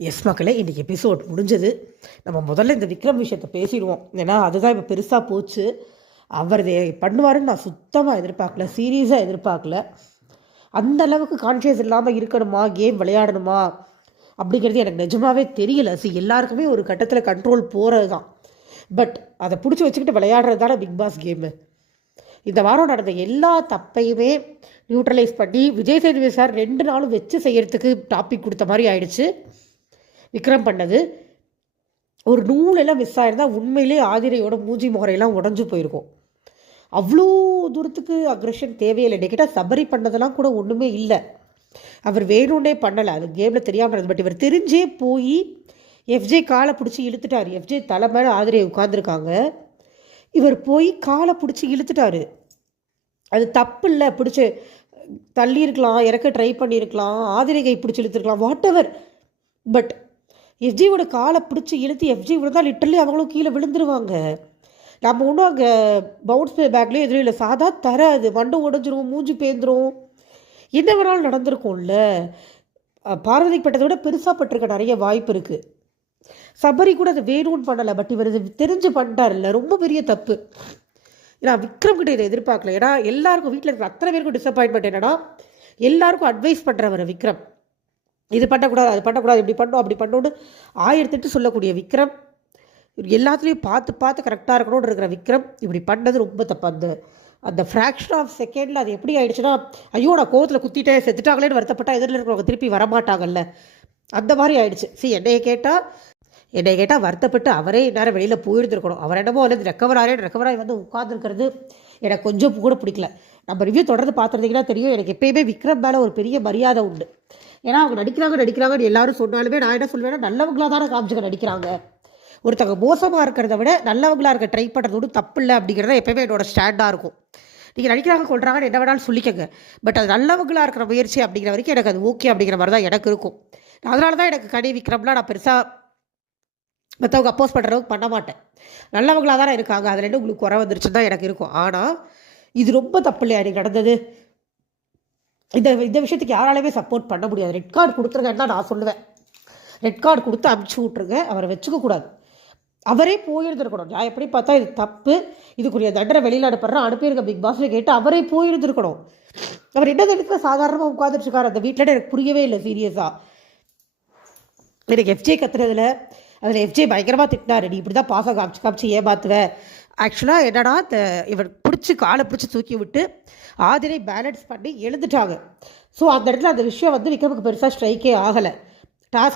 S மக்களே, இன்றைக்கி episode முடிஞ்சது. நம்ம முதல்ல இந்த விக்ரம் விஷயத்தை பேசிடுவோம். ஏன்னா அதுதான் இப்போ பெருசாக போச்சு. அவர் பண்ணுவாருன்னு நான் சுத்தமாக எதிர்பார்க்கல, சீரியஸாக எதிர்பார்க்கல. அந்த அளவுக்கு கான்ஷியஸ் இல்லாமல் இருக்கணுமா, கேம் விளையாடணுமா அப்படிங்கிறது எனக்கு நிஜமாகவே தெரியல. எல்லாருக்குமே ஒரு கட்டத்தில் கண்ட்ரோல் போகிறது தான். பட் அதை பிடிச்சி வச்சுக்கிட்டு விளையாடுறது தானே பிக் பாஸ் கேமு. இந்த வாரம் நடந்த எல்லா தப்பையுமே நியூட்ரலைஸ் பண்ணி விஜய் சேதுபதி சார் 2 நாளும் வச்சு செய்யறதுக்கு டாபிக் கொடுத்த மாதிரி ஆயிடுச்சு. விக்ரம் பண்ணது ஒரு நூலெல்லாம் மிஸ் ஆயிருந்தால் உண்மையிலே ஆதிரையோட மூஞ்சி முகரையெல்லாம் உடஞ்சி போயிருக்கும். அவ்வளோ தூரத்துக்கு அக்ரெஷன் தேவையில்லை. கேட்டால் சபரி பண்ணதெல்லாம் கூட ஒன்றுமே இல்லை. அவர் வேணும்னே பண்ணலை, அது கேமில் தெரியாமல். பட் இவர் தெரிஞ்சே போய் எஃப்ஜே காலை பிடிச்சி இழுத்துட்டார். எஃப்ஜே தலை மேலே ஆதிரை உட்காந்துருக்காங்க. இவர் போய் காலை பிடிச்சி இழுத்துட்டாரு. அது தப்பு இல்லை, பிடிச்சி தள்ளியிருக்கலாம், இறக்க ட்ரை பண்ணியிருக்கலாம், ஆதிரை கை பிடிச்சி இழுத்துருக்கலாம், வாட் எவர். பட் எஃப்ஜியோட காலை பிடிச்சி இழுத்து எஃப்ஜி விழுந்தால் லிட்டரலி அவங்களும் கீழே விழுந்துருவாங்க. நம்ம ஒன்றும் அங்கே பவுன்ஸ் பேக்லேயே எதுவும் இல்லை, சாதா தர அது மண்டை உடஞ்சிரும், மூஞ்சி பேந்துரும், என்ன வேணாலும் நடந்திருக்கும்ல. பார்வதிக்கு பட்டதை விட பெருசாக பட்டிருக்க நிறைய வாய்ப்பு இருக்குது. சபரி கூட அதை வேணும்னு பண்ணலை, பட் இவர் இது தெரிஞ்சு பண்ணிட்டார்ல, ரொம்ப பெரிய தப்பு. ஏன்னா விக்ரம் கிட்ட இதை எதிர்பார்க்கல. ஏன்னா எல்லாருக்கும் வீட்டில் இருக்கிற அத்தனை பேருக்கும் டிசப்பாயின்மெண்ட் என்னன்னா, எல்லாருக்கும் அட்வைஸ் பண்ணுறவர் விக்ரம். இது பண்ணக்கூடாது, அது பண்ணக்கூடாது, இப்படி பண்ணோம், அப்படி பண்ணோன்னு 1008 சொல்லக்கூடிய விக்ரம், எல்லாத்துலேயும் பார்த்து பார்த்து கரெக்டாக இருக்கணும்னு இருக்கிற விக்ரம் இப்படி பண்ணது ரொம்ப தப்பு. அந்த ஃப்ராக்ஷன் ஆஃப் செகண்டில் அது எப்படி ஆயிடுச்சுன்னா, ஐயோ நான் கோவத்தில் குத்திட்டேன் செத்துட்டாங்களேன்னு வருத்தப்பட்டால் எதிரில் இருக்கிறவங்க திருப்பி வரமாட்டாங்கல்ல, அந்த மாதிரி ஆயிடுச்சு. என்னையை கேட்டால் வருத்தப்பட்டு அவரே நேரம் வெளியில் போயிருந்துருக்கணும். அவர் என்னமோ வந்து ரெக்கவராகி வந்து உட்காந்துருக்கிறது எனக்கு கொஞ்சம் கூட பிடிக்கல. நம்ம ரிவ்யூ தொடர்ந்து பார்த்துருந்தீங்கன்னா தெரியும், எனக்கு எப்பயுமே விக்ரம் மேலே ஒரு பெரிய மரியாதை உண்டு. ஏன்னா அவங்க நடிக்கிறாங்கன்னு எல்லாரும் சொன்னாலுமே நான் என்ன சொல்வேன்னா, நல்லவங்களாக தானே காமிச்சுக்க நடிக்கிறாங்க. ஒருத்தவங்க மோசமாக இருக்கிறத விட நல்லவங்களாக இருக்க ட்ரை பண்ணுறது ஒன்றும் தப்பு இல்லை அப்படிங்கிறத எப்போயுமே என்னோட ஸ்டாண்டாக இருக்கும். நீங்கள் நடிக்கிறாங்க கொள்றாங்கன்னு என்ன வேணாலும் சொல்லிக்கங்க, பட் அது நல்லவங்களாக இருக்கிற முயற்சி அப்படிங்கிற வரைக்கும் எனக்கு அது ஓகே அப்படிங்கிற மாதிரி தான் எனக்கு இருக்கும். அதனால தான் எனக்கு கனி விக்ரம்லாம் நான் பெருசாக மற்றவங்க அப்போஸ் பண்ணுறவங்க பண்ண மாட்டேன். நல்லவங்களாக தானே இருக்காங்க, அதில் என்ன உங்களுக்கு குறை வந்துருச்சுன்னு தான் எனக்கு இருக்கும். ஆனால் இது ரொம்ப தப்பு இல்லையா எனக்கு நடந்தது. இந்த விஷயத்துக்கு யாராலுமே சப்போர்ட் பண்ண முடியாது. ரெட் கார்டு கொடுத்துருங்கன்னு தான் நான் சொல்லுவேன். ரெட் கார்டு கொடுத்து அனுப்பிச்சி விட்ருங்க, அவரை வச்சுக்கக்கூடாது. அவரே போயிருந்துருக்கணும். நான் எப்படி பார்த்தா இது தப்பு, இதுக்குரிய தண்டனை வெளியில் அனுப்பியிருக்க பிக் பாஸ்ல கேட்டு அவரே போயிருந்துருக்கணும். அவர் என்ன இடத்துல சாதாரணமாக உட்காந்துருக்காரு அந்த வீட்டில், எனக்கு புரியவே இல்லை சீரியஸாக. எனக்கு எஃப்ஜே கத்துறதுல அதில் எஃப்ஜே பயங்கரமாக திட்டினார், நீ இப்படி தான் பாசம் காமிச்சு ஏமாத்துவேன். ஆக்சுவலாக என்னன்னா, இவர் காலை பிடிச்சி தூக்கி விட்டு ஆதிரை பேலன்ஸ் பண்ணி எழுந்துட்டாங்க. ஸோ அந்த இடத்துல அந்த விஷயம் வந்து விக்ரமுக்கு பெருசாக ஸ்ட்ரைக்கே ஆகலை. டாஸ்க்